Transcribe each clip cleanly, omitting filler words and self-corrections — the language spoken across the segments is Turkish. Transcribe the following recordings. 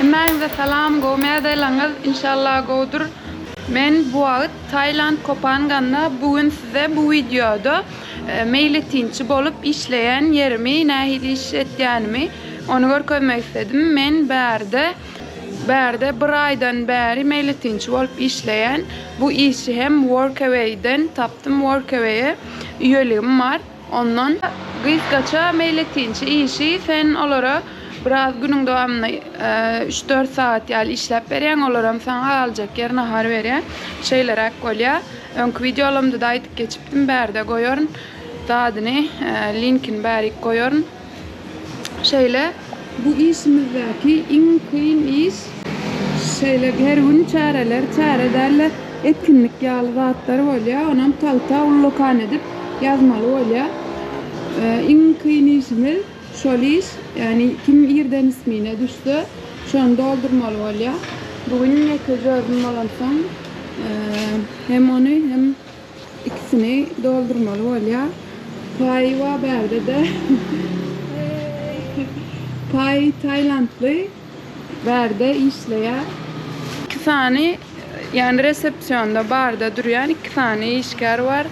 Herkese selam, go'maya daylanız inşallah go'dur. Men bu vaqt Tayland Kopangan'da bugün size bu videoda meyletinçi bolup işleyen yerimi, nähili iş etýänimi onu görkezmek istedim. Men berde bir aydan beri meyletinçi bolup işleyen bu işi hem Workaway'den taptım. Workaway'e üyeligim var. Ondan gysgaça meyletinçi işi sen olarak biraz günün dowamyny 3-4 saat ýaly işläp berýän olaram sana aljak ýer nahar berýän şeýler bolýar. Öňkü videolarymda da aýdyp geçipdim. Berde goýaryn. Zadyny linkini bäri goýaryn. Şeýle bu işimizdäki iň kyn iş şeýle her gün çäre derler etkinlik ýaly zatlar bolýar. Onam tagta ullokan edip ýazmaly bolýar. Iň kyn işimiz şol iş, yani kim ýerden ismine düşse şonu doldurmaly bolýar. Bugün näke jözüm bolansoň hem onu hem ikisini doldurmaly bolýar. Pay we berde de Pay Taylandly berde işleýär. İki tane yani resepsiyonda barda durýan iki tane işgär var.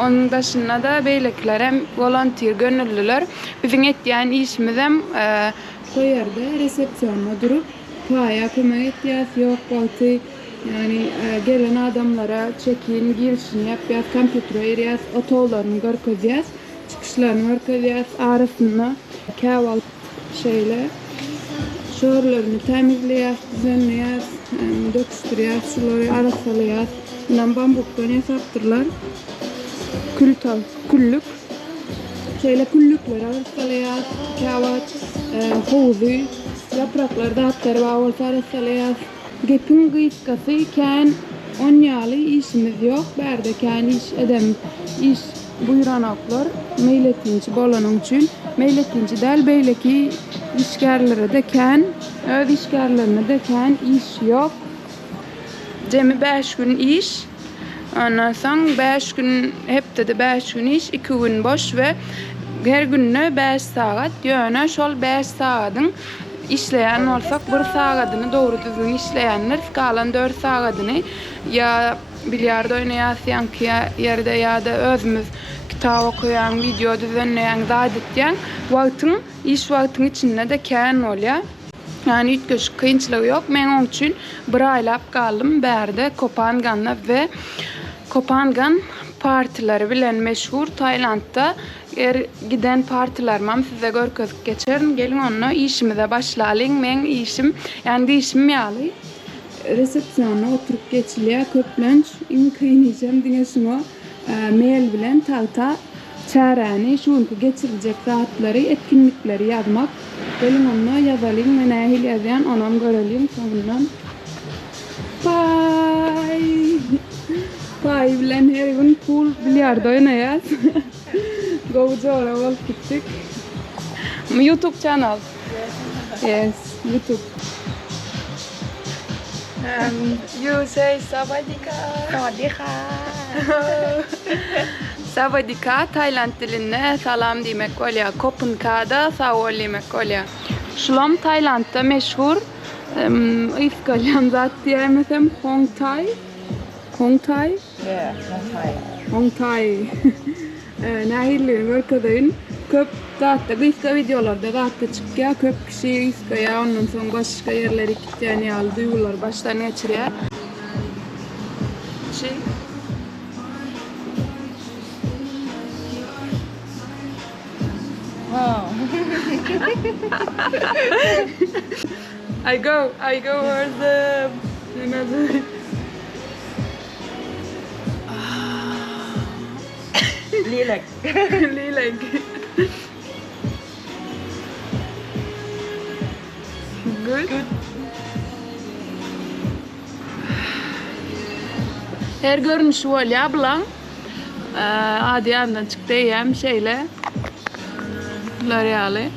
Onun başında da beýlekler hem volontier gönüllüler. Bizim etýän işimiz hem koýarda resepsiyonda durup paýa kömek etýär, ýok bolty yani gelen adamlara check-in girişini ýapýar, kompýutere ýerýär, otoglaryny görkezýär, çykyşlaryny görkezýär, arasynda käwal şeýle şöýrelerini temizleýär, düzenleýär, döküşdirýär, şolary arasalýar. Bundan bambukdan ýasapdyrlar. Küllük. Şeýle küllükler arasalýar, käwat, howy, yapraklar dağıtlar bolsa arasalýar. Gepin gysgasy kän 10 ýaly işimiz ýok. Berde kän iş edem, iş buyranaklar meyletinçi bolanyň üçin. Meyletinçi däl beýleki işgärlere de kän, öz işgärlerine de kän iş ýok. Jemi 5 gün iş. Ondan soň 5 gün hepde de 5 gün iş, 2 gün boş ve her günne 5 saat ýöne şol 5 saatyň işleyen olsak 1 saatyny dogry düzgün işleýänler kalan 4 saatyny ya bilyardo oýnaýan ýerde ýa-da özümüz kitap okuyan, video düzenleyen, zadetyen wagtyň, iş wagtyň içinde de kän bolýar. Yani üýtgeç kynçylygy ýok. Men oň üçin bir aýlap galdym berde Kopangan'da ve Kopangan partileri bilen meşhur Tayland'da giden partilermam size görkezip geçerim. Gelin onu işimize başlaýyn. Men işim, yani işim ýaly resepsiyona oturup geçilýär, köplenç, iň kyn işim diňeşiňe mail bilen tagta çäreni, şuňky geçiriljek zatlary, etkinlikleri ýazmak. Gelin onu ýazalym, men nähili ýazýan, onam görelim soňundan. Pay bilen her gün pool bilyardo oynayas. Go'jora bolup gittik. YouTube channel. Yes, YouTube. You say savadika. Sawadika. Savadika Tayland dilinde salam diýmek bolýar. Kopankada sawol diýmek bolýar. Şulam Taylandda meşhur ýykalýan zat diýmesem Hong Thai. Hong Thai? Yeah, Thai. Hong Thai. Nähili görkezýän köp zatda gysga videolarda zatda çykýar, köp kişi ýyskaýar, ondan soň başga ýerlere gitýän ýaly duýgular başlaryna geçirýär. Wow. I go where the Lilac. Lilac. Good. Her görünüşü bolýar bulan. Ady ýandan çykdy ýem şeýle. L'Oreal'e.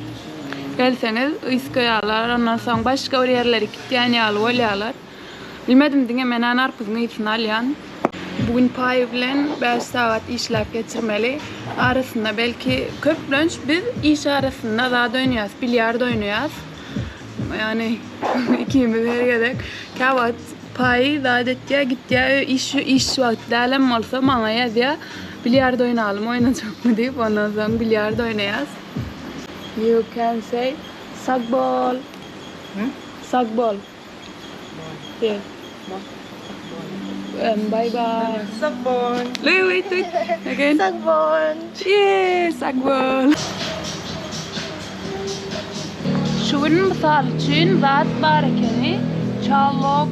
Gelseňiz ýyskaýarlar, ondan soň başga bir ýerlere gitýän ýaly bolýarlar. Bilmedim diňe men arpyzyny ýypyny alýan. Bugün pay bilen 5 saat işläp geçirmeli. Arasında belki köplenç biz iş arasında da oynayas, bilyardo oynayas. Yani ikimiz her gedek. Kavat payı dadetçe gitti iş vaktilerle olsa bana ya diye bilyardo oynayalım. Oynayacak mı deyip ondan sonra bilyardo oynayaz. You can say sagbol. Sagbol. Yeah. Bye bye. Sagbon. Wait. Again. Sagbon. Yeah, sagbol. Şunun misal için zat barekeni Çalok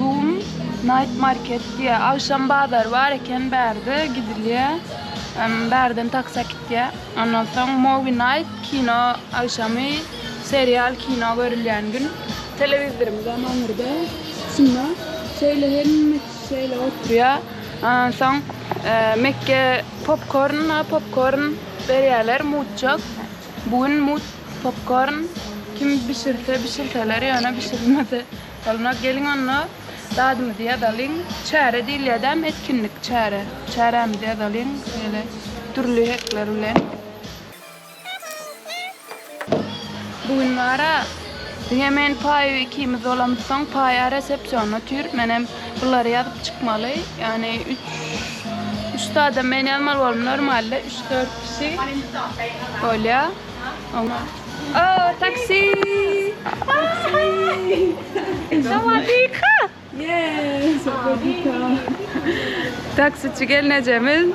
Room Night Market diye akşam bazar var eken berde gidiliyor. Berden taksa gidiyor. Ondan sonra movie night kino akşamı serial kino görülen gün televizyonumuzda manırda şimdi şeyle oturuyor. Ondan sonra Mekke popcorn veriyorlar mutçak. Bugün popcorn kim pişirseler yana pişirmedi. Kalına gelin onu dadım diye dalın. Çare değil adam etkinlik çare diye dalın. Böyle türlü hekler ulen. Bugün ara hemen pay ikimiz olamızsan paya resepsiyonu tür menem bunları yazıp çıkmalı. Yani 3 tane men almalı oğlum normalde 3-4 kişi. Öyle. Oh, taksi! Sawadika. Yes, sawadika. Taksiçi gelineceğimiz.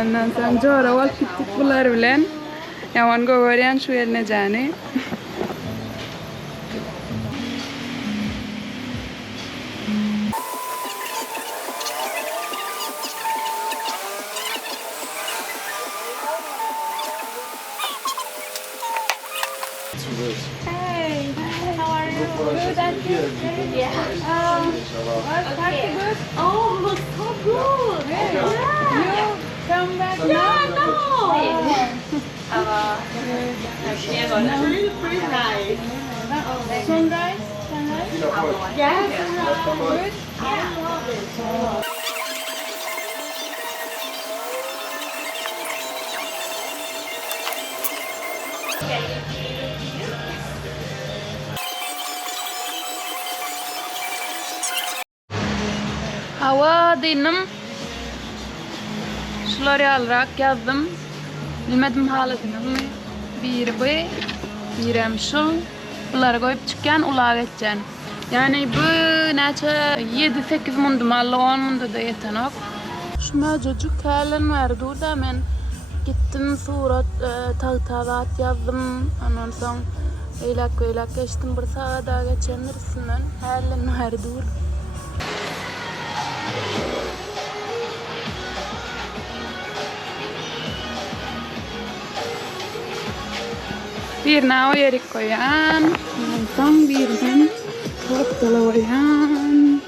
Ondan sonra jora ol gittik bunlar bilen. Yaman görüyen şu gelineceğini. Hey, how are you? Good, and you? Yeah. Okay. Good. Oh, looks so good. You Yeah. come back Yeah, now. no. Really pretty nice. Sunrise? Yes. Good. Hava dindim. Şuları alarak yazdım. Bilmedim halatını. Bir bu, birem şul. Bunları koyup çıkken ulağa geçeceksin. Yani bu neçe 7-8 mundum Allah 10 mundu da yetenek. Şuna çocuk halen vardı da ben gittim surat tahtavat yazdım. Ondan sonra öylek geçtim bir sağa daha geçenlersinden halen vardı. Birine o yerik koyan, ondan birden ortalı koyan.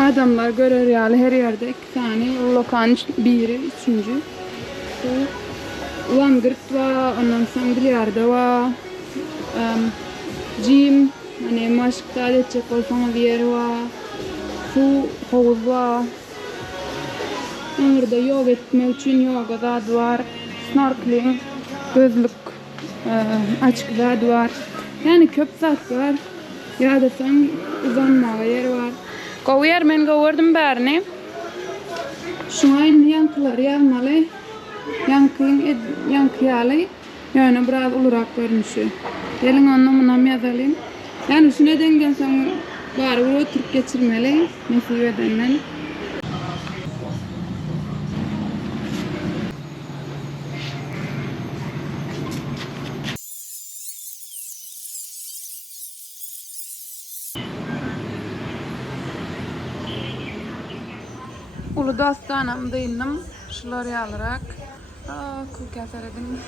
Adamlar görür yani her yerde 2 tane lokan biri, 3. Langırt var, ondan sonra bilyardo var, gym, hani maşıkta edecek olsana bir yeri var, su havuz var. Orada yoga etmek için yoga zat var, snorkeling, gözlük açık zat var. Yani köp zat var. Ya da sen uzanma yeri var. Kovyar men gördüm bärni. Şuna yankılar yalmalı. Yankıyalı. Yani biraz ulurak görünüşü. Gelin anlamına yazalım. Yani şu neden gelsen bari bunu oturup geçirmeli. Mesih edenler. Ulu dostanam değilim. Şuları alarak. Cookie asaradım.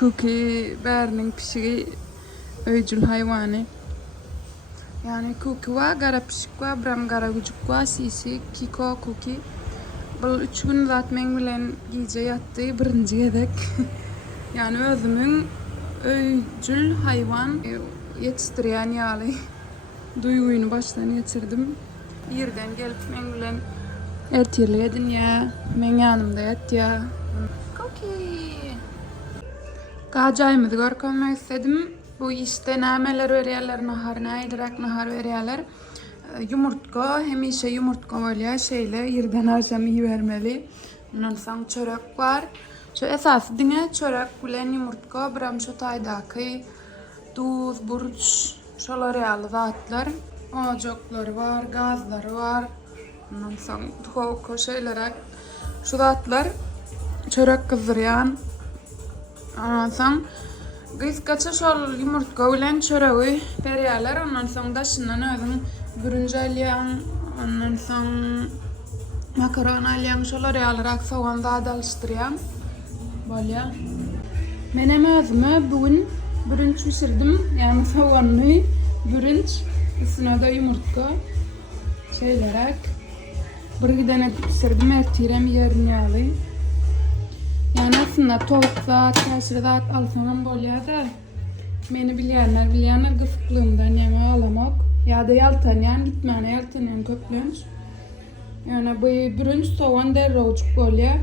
Cookie bärning pişigi öýjül hayvany. Yani cookie wa, gara pişik wa, bram gara gücük wa, sisi, kiko cookie. Bu 3 gün zat men bilen giýje ýatdy, birinji gedek. Yani özümün öýjül hayvan yetiştirýän ýaly duýguny başdan geçirdim. Birden gelip men bilen Ertirliye dünya. Men yanımda yat ya. Cookie. Gacayımızı görmek istedim. Bu işte nameler veriyorlar, nahar, naydırak nahar veriyorlar. Yumurtka, hemişe yumurtka oluyor şeyle, yerden arsam iyi vermeli. Ondan sonra çörek var. Şu esası dine çörek bilen yumurtka, biram şu taydaki tuz, burç, şolar yağlı zatlar. Ocakları var, gazları var. Ondan sonra tavuk şeyler, şu zatlar çörek kızdıryan. Ondan sonra kıskaça şol yumurtka bilen çöreği veriyorlar. Ondan sonra da şundan özüm bürünce alyan, ondan sonra makaron alyan, şolar yağlarak soğan da alıştıryan. Böyle. Benim özüme bugün bürünç pişirdim. Yani soğanlı bürünç. Üstüne de yumurtka şeylerek. Bir gidene pişirdim. Ertirem yerini alayım. Yani aslında tavuk zat, kaşır zat alsanım böyle da beni bilenler gıfıklığımdan yeme alamak ya da yaltanyan gitmene yaltanyan köplünç. Yani bu bürünç soğan derroğucuk böyle.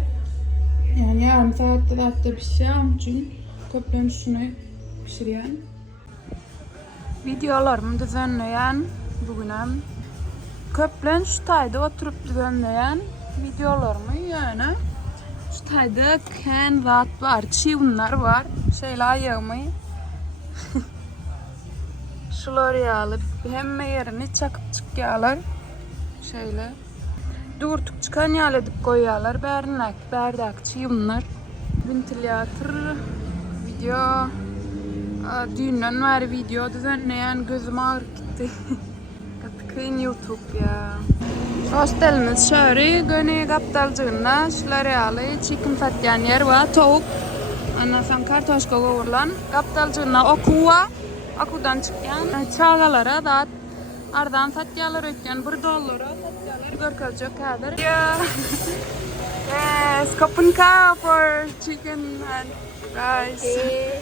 Yani yarım saatte da pişireyim için köplünç şunu pişireyim. Videolarımı düzenleyen bugünem köplünç şu tayda oturup düzenleyen videolarımı yani. Şu tayda ken zat var, çivunlar var, şeyler yağmayı. Şuları alıp hem yerini çakıp çıkıyorlar. Şeyle. Durtuk çıkan yağladık koyuyorlar. Berdak çivunlar. Ventilatör video. Düğünden var video düzenleyen gözüm ağrı gitti. Katkıyın YouTube ya. Hostelimiz şöyle Göney Kaptalcığında şuları alayı chicken satyan yer var, tavuk. Ondan sonra kartoşka kavurulan. Kaptalcığında okuva. Akudan çıkan çağalara da ardan satyalar ötken $1 satyalar görkölcük kadar. Yes, kopunka for chicken and rice.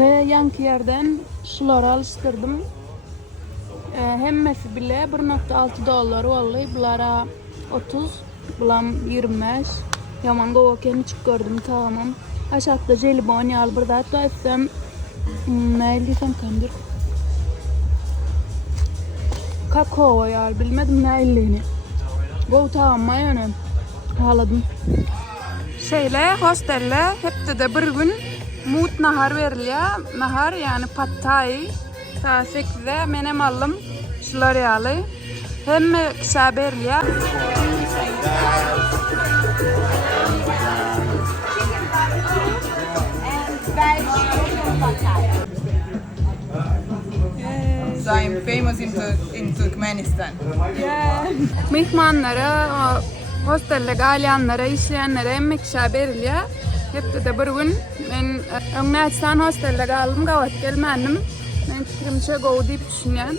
Ve yanki yerden şuları alıştırdım. Hemmesi bile $1.6 vallahi bulara 30, bulam 25. Yaman govaken çık gördüm tamam. Aşağıda jelibon yal burada tutsam ne lisem kandır. Kakao yal bilmedim ne elini. Go tamam yani. Haladım. Şeyle hostelle hep de bir gün mut nahar veriliyor. Nahar yani pad thai. Saat 8'de menem aldım. Şuları yalı. Hem kişi veriliyor. So I'm famous in Turkmenistan. Yeah. Mihmanlara, hostelde galyanlara, işleyenlere hem kişi veriliyor. Hep de bir gün ben ömrüçten hostelde kaldım, gavat gelmedim. Ben fikrimce go deyip düşünüyorum.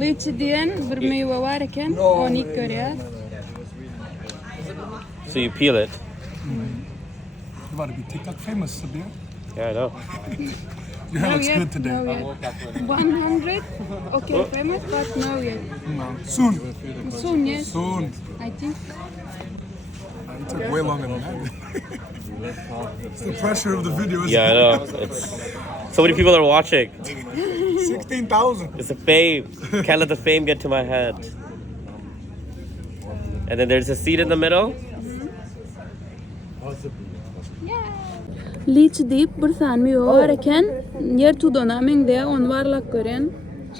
Liçi diyen bir meyve varken onu ilk görüyoruz. So you peel it. about to be TikTok famous, Sabir. Yeah, I know. Your hair looks good today. No yet. 100? Okay, famous, but no yet. No. Soon. Soon, yes. Soon. I think. It took way longer than that. It's the pressure of the video. Yeah, I know. It's so many people are watching. 16,000. It's the fame. Can't let the fame get to my head. And then there's a seat in the middle. Liç deyip bir sanmıyor var eken yer tudona mengde on varlak gören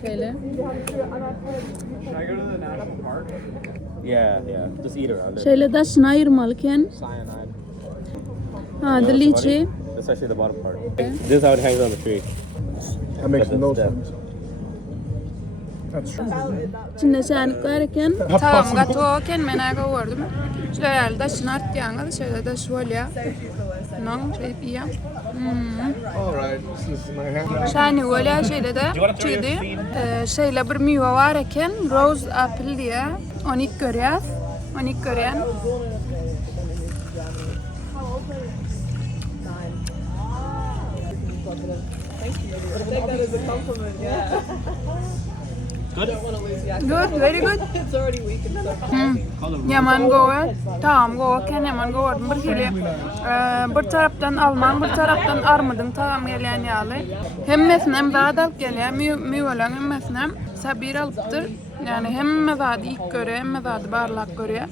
şeyle. Yeah. Just eat around it. Şeyle daşına ayırmalıken. Ha, the liçi. That's actually the bottom part. This is how it hangs on the tree. That makes But no that's sense. That's true. İçinde şenlik var eken. Tamam, gato ken menaga gördüm. Şöyle daşına artyanga şöyle daş volya. Non, şey piya. Alright, this is my hand. Şani volya şeyle de çıktı. Şeyle bir meyve var eken. Rose apple diye. Onik görüyoruz. Onik gören. Good, very good. It's already weak and stuff. Yaman go'ya. Tamam go'ya ken yaman go'ya. Bir kili. Bir taraftan Alman, bir taraftan armudun tamam gelen yalı. Hemmesinem zadal gelen meyvelen hemmesinem sabir alıptır. Yani hemme zadi ilk göre, hemme zadi barlak göre.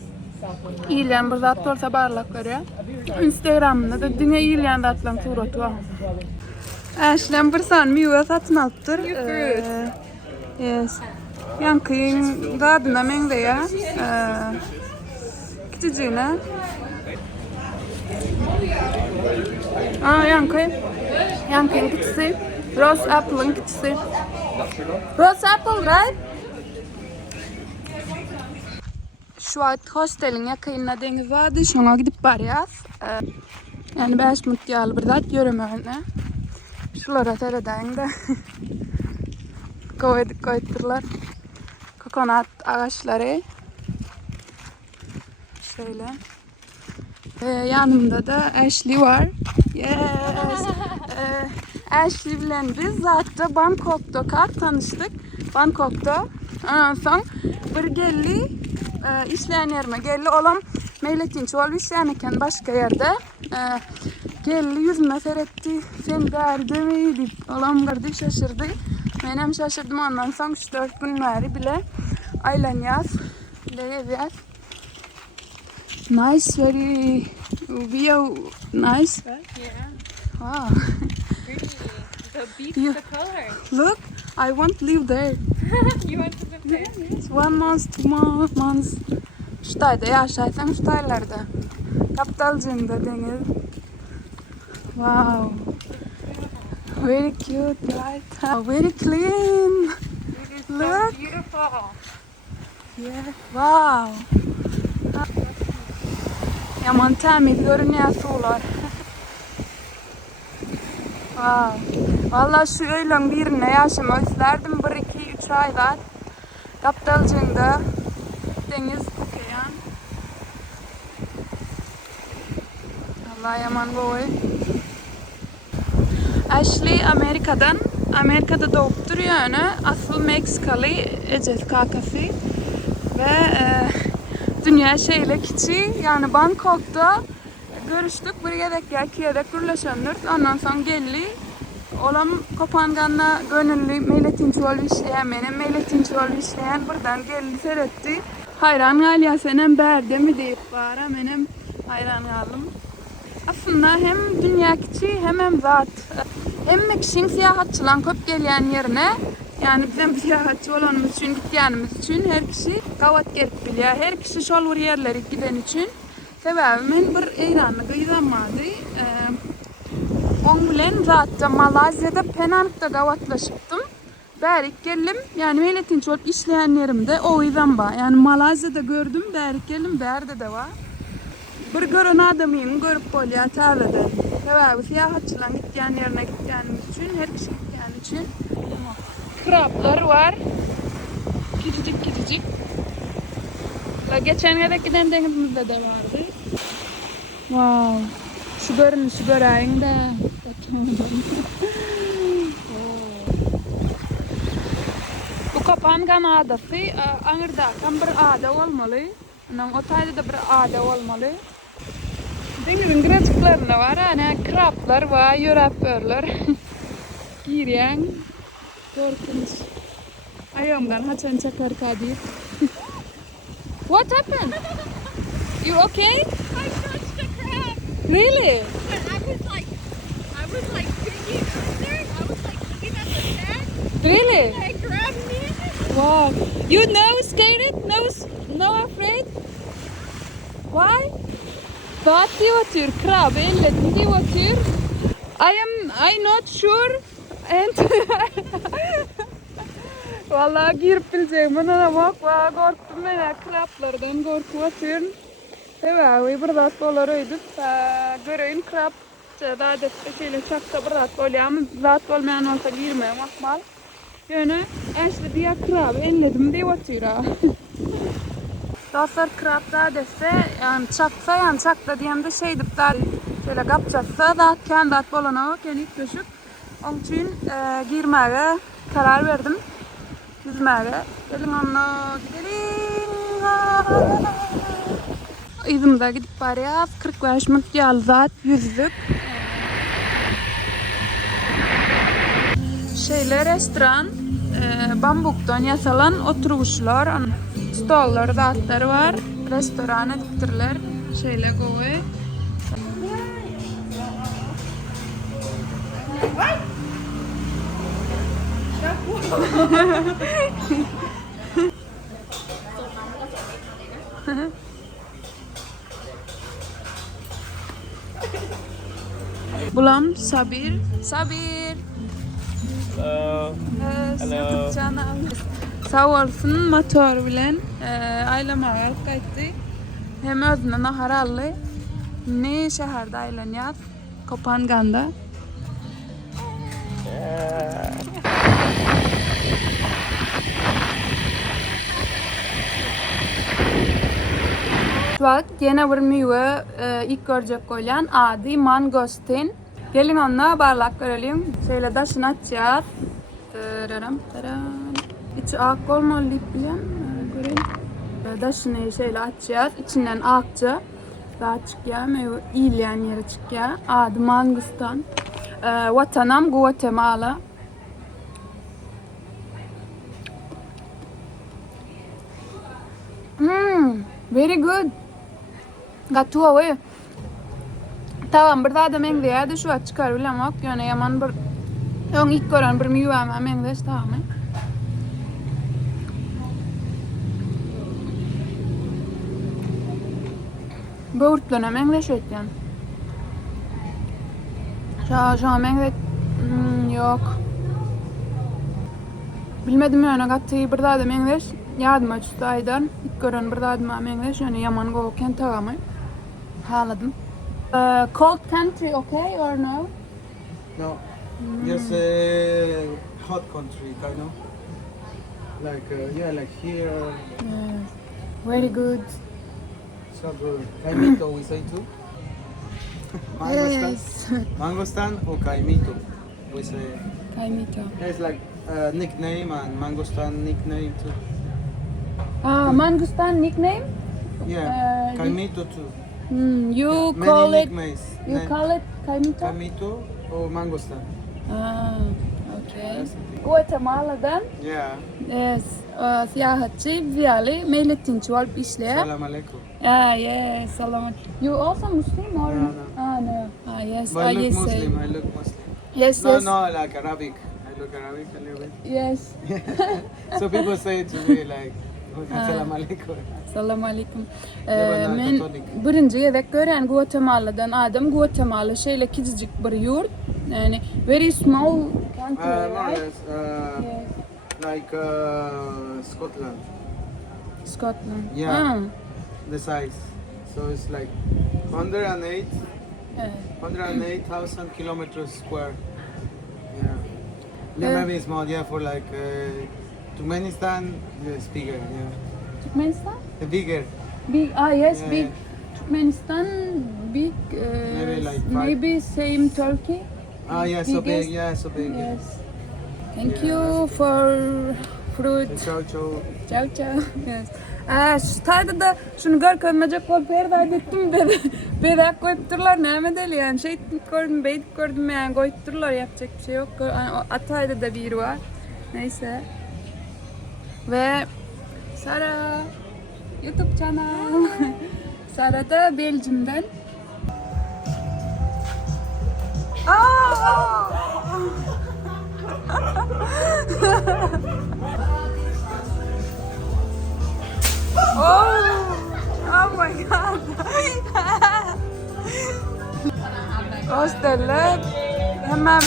İyilen bir zat olsa barlak göre. Instagram'da da dünya iyilen zatlan suratı var. Eşlen bir san meyve satın alıptır. Yes. Yankıyın dadına mengde ya. Küçücüğüne. Yankıyın küçüsü. Rose apple'ın küçüsü. Rose apple, right? Şu an hostelin yakınına deniz vardı. Şuna gidip barıyaz. Yani 5 mutyalı bir zat yürümöne. Şulara teredeyim de. Koydurlar. Kokonat ağaçları. Şöyle. Yanımda da Ashley var. Yes. Ashley ile biz zaten Bangkok'ta tanıştık. Bangkok'ta. Ondan sonra bir geldi işleyen yerime geldi. Olam meyletinci ol işleyen eken başka yerde. Geldi yüzüme seyretti. Sen derdi miydi? Olam gördü şaşırdı. Ben hem şaşırdım ondan sonra 3-4 günleri bile aylanıyaz. Bile yiyeceğiz. Nice, very view, nice. Yeah. Wow. Pretty. The beach, You- the color. Look, I want to live there. You want to live there? It's 1 month, 2 months. Şutayda yaşaysan şutaylarda. Kaptalcığında deniz. Wow. Very cute, right? Very clean. It is so Look. beautiful. Yeah. Wow. Yaman temiz görünüyor sular. Wow. Vallahi şu öğlen birine yaşamak isterdim. 1-2-3 aylar. Kaptalcığında deniz okuyan. Vallahi yaman goy. Ashley Amerika'da doğup duruyor yani. Asıl Meksikalı Ecez kakası. Ve dünya şeyle kiçi yani Bangkok'ta görüştük. Bir yedek ya ki yedek gürleşenler. Ondan sonra geldi. Olam Kopangan'la gönüllü meyletinci ol işleyen, benim meyletinci ol işleyen buradan geldi seyretti. Hayran galiya senin berde mi deyip bana benim hayran kaldım. Aslında hem dünya kiçi hem zat. Hem kişinin siyahatçılan köp gelen yerine yani bizim siyahatçı olanımız için gittiğimiz için her kişi kavat gelip biliyor. Her kişi şol yerlere giden için sebebimin bir eyranlığı izlamadı. On bilen zaten Malazya'da Penang'da kavatlaşıptım. Berik geldim yani meyletinci olup işleyenlerimde o yüzden var. Yani Malazya'da gördüm, berik geldim, berde de var. Bir gören adamın görüp oluyor tavlada. Sebebi siyahatçılan gittiğin yerine gittiğimiz için, her kişi gittiğin için. Kraplar var. Gidecek. Geçen yere giden denizimizde de vardı. Wow. Şu görünüşü göreyim de. Bu Kapangan adası, Anır'da bir ada olmalı. Otayda da bir ada olmalı. Denizin graçıklarında var, hani kraplar var, yörapörler. Giryen. Korkunç. Ayağımdan haçan çakar Kadir. What happened? You okay? I touched a crab. Really? But I was like digging under. I was like looking at the net. Really? I grabbed me. Wow. You no scared? No afraid? Why? What diyor krab elledim diyor. I not sure and vallahi girip bileceğim bana bak korktum ben kraplardan korkuyorum. Evet, bir rahat olarıydı. Göreyim krap daha da şeyle çakta bir rahat oluyor ama rahat olmayan olsa girmeye mahmal. Yani aslında diye krab elledim diyor. Dostlar krab daha dese yani çakta diyemde şey dip daha şöyle kapçatsa da kendi at bolana kendi köşük. Onun için girmeye karar verdim. Yüzmeye. Gelin onunla gidelim. İzimde gidip paraya 45 minut yalzat yüzdük. Restoran bambuktan yasalan oturuşlar, stollar, dağıtları var. Restorana diktirler. Koy. Bulam Sabir. Hello. Sağ olsun motor bilen aileme alıp kayıttı. Hem özüne nahar aldı. Ne şehirde aylanıyat? Kapangan'da. Bak yine bir meyve ilk görecek olan adı mangostin. Gelin onunla barlak görelim. Şöyle daşını açacağız. İçi ak olmalı bilen göreyim. Daşını şöyle açacağız. İçinden akça daha çıkıyor. Meyve iyileyen yere çıkıyor. Adı mangostin. Vatanam Guatemala. Very good. Gatuwa we. Tamam bir daha da mengde şu aç çıkar bile ama yani yaman bir yon ilk gören bir meyve ama mengde tamam. Boğurtlana mengde şöyle. Şu mengde yok. Bilmedim yani gatıyı bir daha da mengde yardım açtaydan ilk gören bir daha da mengde yani yaman goken tamam. Haladım. Cold country, okay or no? No, just hot country, kind of. Like, like here. Very good. So good. Caimito, we say too. Mangostan. Yes. Mangostan or caimito, we say. Caimito. It's like nickname and mangostan nickname too. Mangostan nickname? Yeah, caimito too. You Many call it. nicknames. You call it Caimito? Caimito or mangostan. Okay. Guatemala'dan Yeah. siyahatçı Viyali Meylettinci olup işleyen. Salam alaikum. Yes, salam. You also Muslim or? No. No. Yes, But I look yes, Muslim. I look Muslim. Yes, No, yes. no, like Arabic. I look Arabic a little bit. Yes. So people say it to me like, Salam alaikum. Salam alaikum. ben Men Katolik. birinci yedek gören Guatemala'dan adam. Guatemala şeyle küçücük bir yurt. Yani very small country, More or right? less, Yes. like Scotland, Scotland. Yeah. the size. So it's like 108, Evet. 108,000 kilometers square. Yeah. Maybe small, yeah, for like Turkmenistan, it's bigger, yeah. Türkmenistan? Bigger. Big, yes, Yeah. big. Türkmenistan big? Maybe like 5. Maybe same Turkey. Ah, yeah, so biggest? big. Yeah, so big. Yes. Thank you for fruit. Ciao, ciao. Ciao ciao. Yes. Şu tayda da şunu gör koymacak kol perda ettim dedi. Perda koyup durlar ne deli yani şey gördüm beyt gördüm yani koyup durlar yapacak bir şey yok. Atayda da bir var. Neyse. Ve Sara YouTube channel. Sara da Belçim'den. Oh my god. Hostel'ler hemen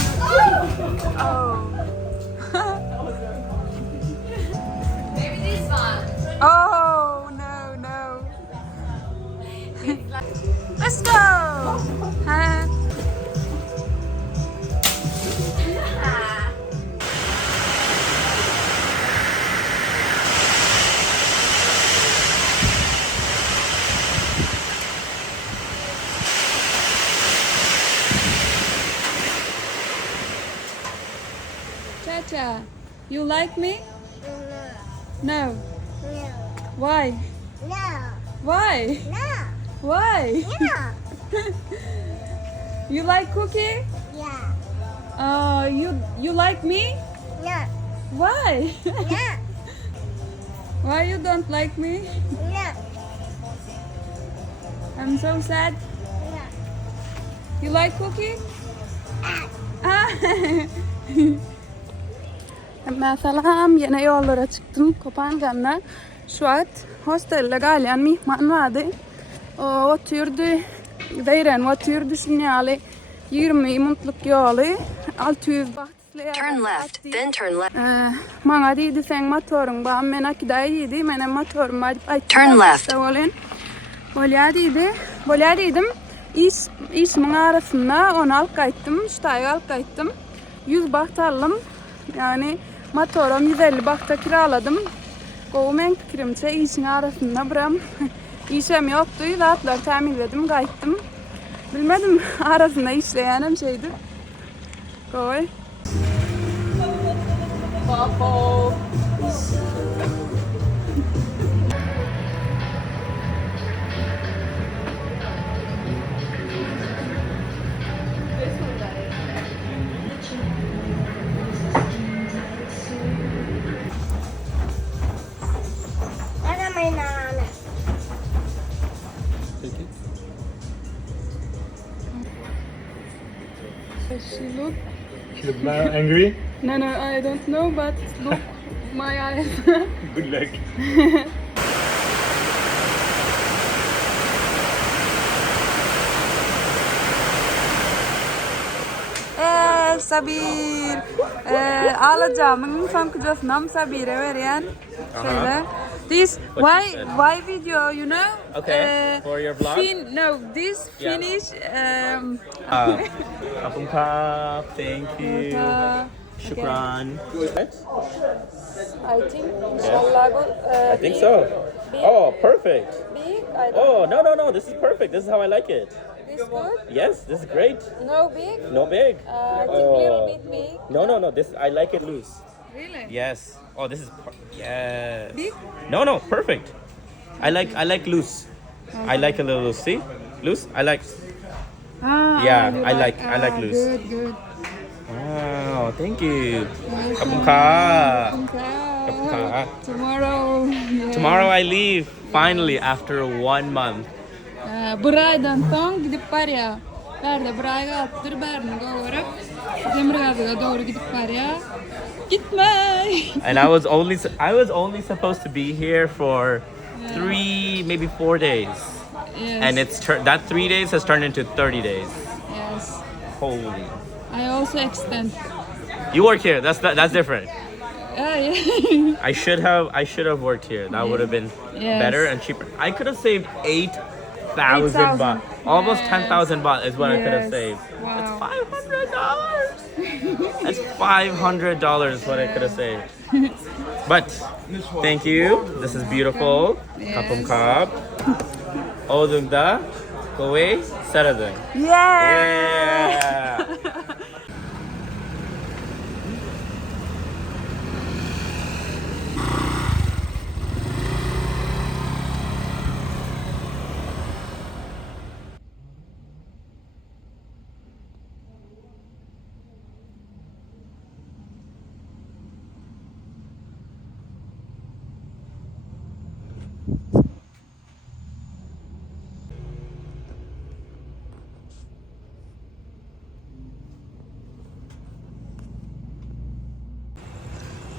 Maybe this one. Oh no. Let's go. Chacha, you like me? No. Why? Why? Why? You like cookie? You like me? Why? Why you don't like me? I'm so sad. You like cookie? Mesela yine yollara çıktım Kopenhag'da. Şu an hostelde galen mihman vardı. O oturdu, veyren oturdu sinyali 20 mutluluk yolu 600 bahtisliye. Turn left, then turn left. Bana dedi sen motorun bağım men akidayı dedi. Benim motorum var. Turn left. Bolya dedim. İsmin arasında onu alıp kayıttım. İşte alıp kayıttım. 100 baht aldım. Yani motorum 150 bahta kiraladım. Kovmen fikrimce işin arasında buram. İşim yoktu. Rahatlar tamirledim, kayıttım. Bilmedim arasında işleyenim şeydi. Koy. Babo. She look. She look angry. No, I don't know, but look my eyes. Good luck. Sabir. Alacağımın son kucasına Sabir'e veren. Şöyle. This why video, you know? Okay, for your vlog? This Yeah. finish. Kapumka, thank you. Shukran. I think inshallah I think so. Oh, perfect. big. Oh, no. This is perfect. This is how I like it. This good? Yes, this is great. No big. No big. I think little bit big. No. This I like it loose. Really? Yes. Oh, this is yes. Big? No, perfect. I like loose. I like a little loose. See, loose. I like. Yeah, you I like loose. Good. Wow, thank you. Kapumka. Kapumka. Tomorrow. Yeah. Tomorrow I leave finally after 1 month. Buraydan son gidip var ya. Berde buraya attır Berni doğru. Demirgazı'na doğru gidip var ya. Gitme. And I was only supposed to be here for 3, maybe 4 days. Yes. And that 3 days has turned into 30 days. Yes. Holy. I also extend. You work here. That's different. Yeah. I should have worked here. That would have been Yes. better and cheaper. I could have saved 8,000 8,000. baht. Almost Yes. 10,000 baht is what I could have Yes. saved. That's Wow. $500. That's $500 what I could have saved. But thank you. This is beautiful. Yes. Kapum kap. Odungda. walk away, Saturday. Yeah.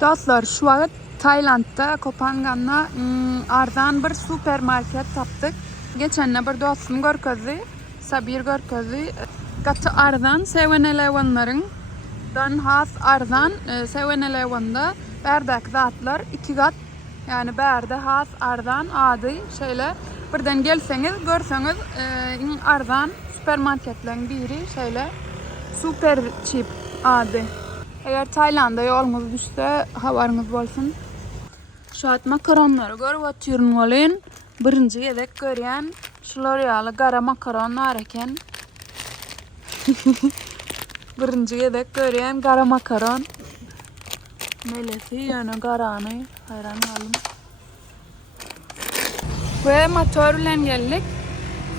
Dostlar, şu vakit Tayland'da Kopangan'da arzan bir supermarket taptık. Geçenle bir dostum görkezi, Sabir görkezi. Katı arzan 7-Eleven'ların dan has arzan 7-Eleven'da berdak zatlar 2 kat. Yani berde has arzan adı şeyle birden gelseniz görseniz arzan supermarketlerin biri şeyle super cheap adı. Eğer Tayland'a yolunuz düşse haberiniz olsun. Şu an makaronları görüp atıyorum olun. Birinci yedek görüyen L'Oreal'ı gara makaronlar eken. Birinci yedek görüyen gara makaron. Melesi yani garanı hayran alım. Ve motorla geldik.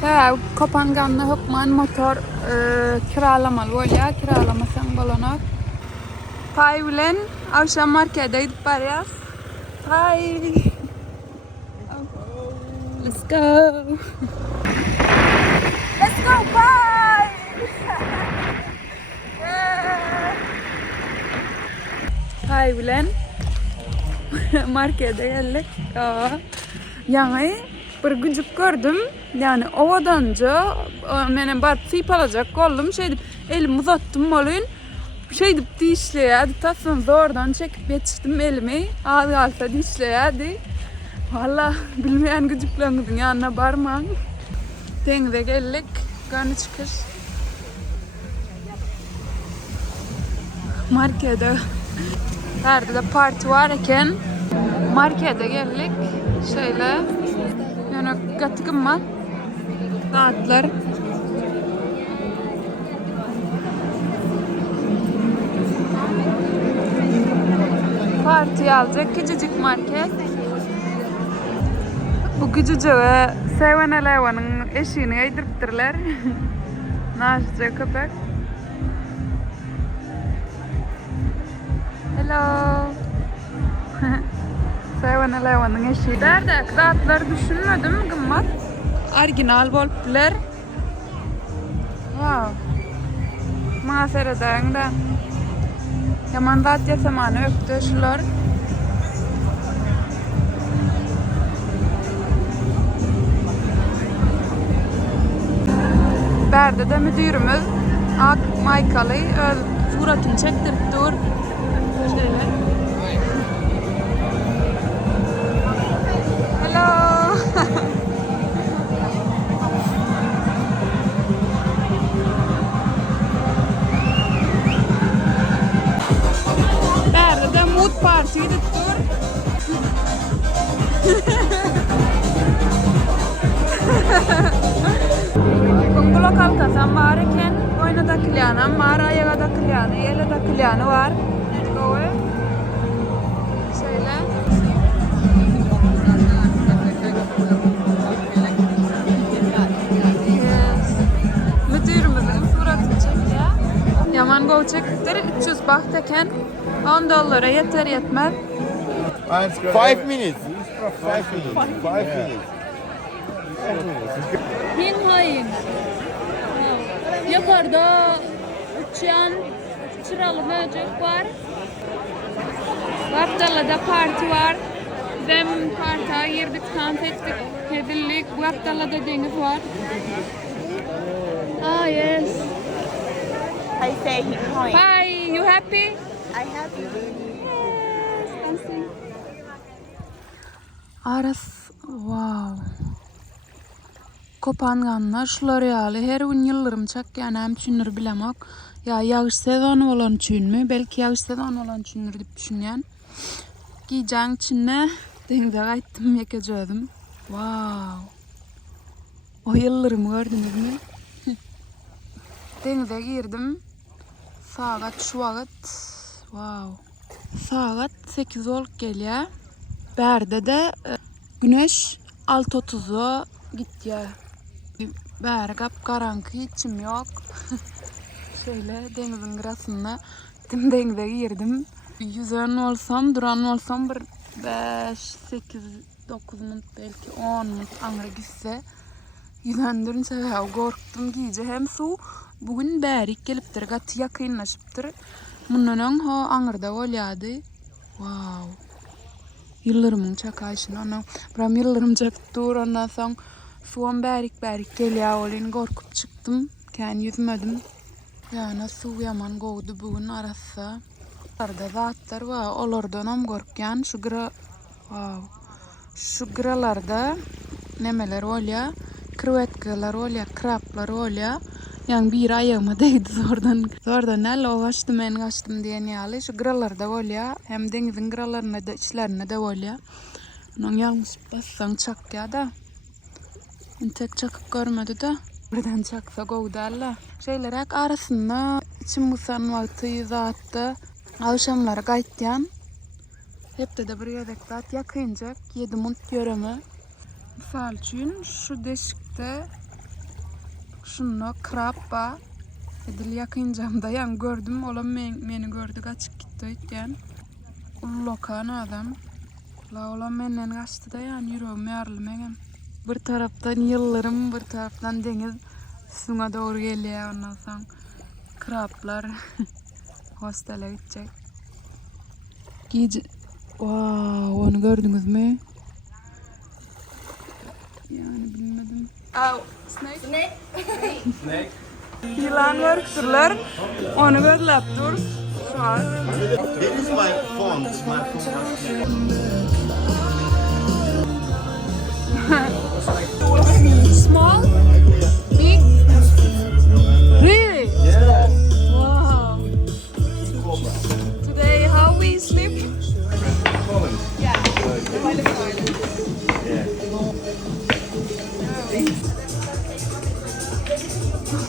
Ve Kopangan'da hukman motor kiralamalı oluyor. Kiralamasan balanak. Pai bilen akşam markete gidip barıyaz. Pai. Let's go. Let's go Pai. Pai bilen markete geldik. Yani bir gücük gördüm. Yani ovadanca benim bat sip alacak oldum. Elimi uzattım olun. Dişleyedi. Tasın zordan çekip yetiştim elimi. Az kalsa dişleyedi. Valla bilmeyen gücüklerin yanına barman. Denize geldik. Gönlü çıkış. Markete. Nerede de parti varken markete geldik. Şöyle. Yani katkım var. Saatler. Parti alacak küçücük market. Bu küçücük 7-Eleven'ın eşiğini yedirttirler. Naşça köpek. Hello. 7-Eleven'ın eşiği. Derdek zatlar düşünmedim gımmat. Original bolplar. Wow. Masereden de. Yaman zat yasamanı öptü şular. Berde de müdürümüz Ak Maykalı suratını çektirip dur. Şöyle. Hello. Berde de mood party dur. Kung lokal kasam varken oyna da kiliana, mara yaga da kiliana, yele da kiliana var. Goe. Şöyle. Yes. Müdürümüzün suratını çek ya. Yaman go çektir 300 baht eken $10 yeter yetmez. 5 minutes. 5 minutes. Hin hayın. Yukarıda uçan çıralı böcek var. Vaptalada parti var. Bizim partiye girdik, dans ettik, kedillik. Vaptalada deniz var. Ah yes. I say him hoi. Hi, you happy? I happy. Yes, dancing. Aras, wow. Kopanganlar şular ýaly her gün yıldırım çakýan hem düşünür bilemek. Ya yağış sezonu bolan üçünmü? Belki yağış sezonu bolan üçündür dip düşünýän. Giýjäň içine denize gaýtdym ýeke jödüm. Wow. O yıllarımı gördünüz mü? Denize girdim. Saat şu vakit. Wow. Saat 8 olup geliyor. Berde de güneş 6:30'a gitti. Berde kapkaranlık, içim yok. Şöyle denizin kırasında denize girdim. Yüzen olsam, duran olsam bir 5, 8, 9 minut belki 10 minut angra gitse yüzendirin sebebi korktum giyce hem su bugün bärik gelipdir gat yakınlaşıptır. Mundan ho angrda olyadı. Wow. Yıllarımın çakaşın ona. Bram yıllarım çaktır ondan sonra suam bärik geliyor olin korkup çıktım. Kendi yüzmedim. Yani su yaman goğdu bugün arası. Arada zatlar var. Olordan am korkyan şu gralarda nemeler olya, krevetkalar olya, kraplar olya. Yani bir ayağıma değdi zordan el o kaçtım diye niyali. Şu gralarda olya, hem denizin gralarına da içlerine de olya. Onun yalnız bassan çak ya da. Tek çakıp görmedi de. Buradan çaksa goğdalla. Şeyler hak arasında içim busan vakti zattı. Akşamları kayıtyan. Hep de bir yedek zat yakınacak. 7 minut yörümü. Misal için şu deşikte şunu krabba edil yakıncamda yani gördüm. Olam beni gördü kaçıp gitti yani. Ullokan adam. La olam menden kaçtı da yani yüreğime yarılmaya. Bir taraftan yıllarım, bir taraftan deniz suna doğru geliyor ondan sonra krablar hostele gidecek. Wow, onu gördünüz mü? Yani bilmedim. Oh, snake? Snake. Yılan görüktürler. Onu gördüler dur. Şu an. This is my phone. This is my phone. Small? Big? Really? Yeah. Wow. Today how we sleep?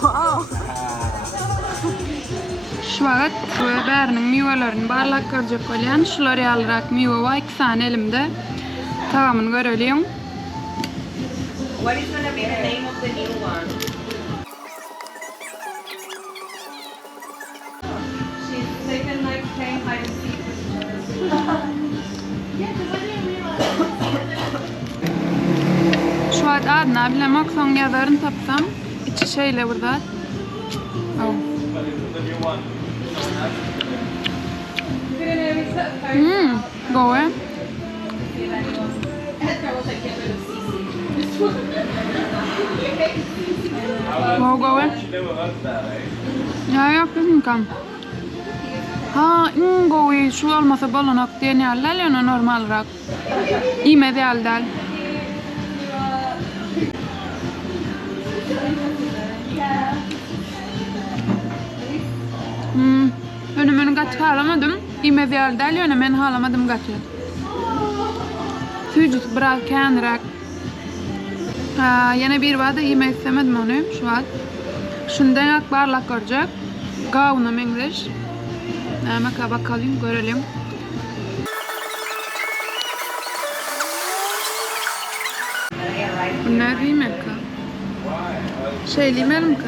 Wow. Şu vakit bärinin meyvelerini barlak görecek olan şuları alarak meyve var. 2 tane elimde. Tamamını görelim. What is going to be the name of the new one? She's taken like playing hide and seek with each other. Yeah, because I didn't realize. Şu an adına bilemek son yazarını tapsam içi şeyle burada. Oh. Go eh? Go eh? Ya yapayım kan. Ha, go şu olmasa balonak diye ne alal ya normal rak. İme de aldal. Önümünü kaç halamadım. İme de aldal ya men halamadım kaçı. Tücük bırak kendirak. Yine bir vardı İme istemedim onu şu an. Şundan akbarlak görecek. Gavuna mengliş. Ama bakalım görelim. Ne diyeyim ki? Şey diyeyim ki?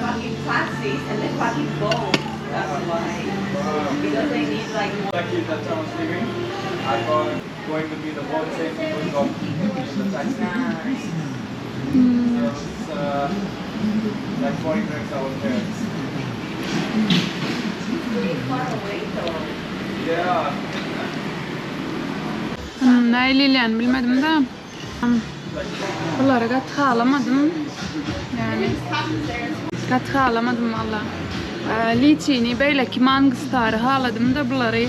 Classes and then fucking go. That's why. Because they need like more. Lucky that I was leaving. I thought going to be the boat safety was off the taxi. So it's like 40 minutes I was there. Pretty far away though. Yeah. Neyliyle bilmedim de. Bunları kat alamadım. Yani kat alamadım valla. Liçini böyle ki mangıstarı haladım da bunları. I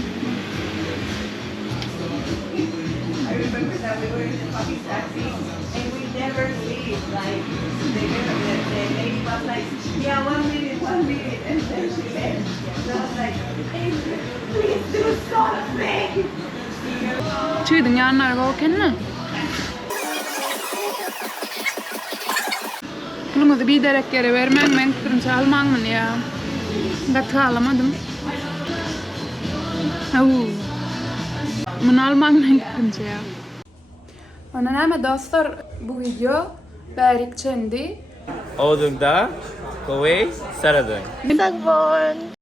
remember that we were in the fucking taxi and we never leave. Like the lady was like, yeah, 1 minute, and then she left. So I was like, hey, please do something. Çıydın yanlara bakarken mi? Yoluňyzy bir derek gere bermeň, men fikrimçe almaňmyn ya. Da alamadım. Bunu almaň men fikrimçe ya. Ona näme dostlar, bu video bärik çendi. Oldukda, Kuwait, Saradın.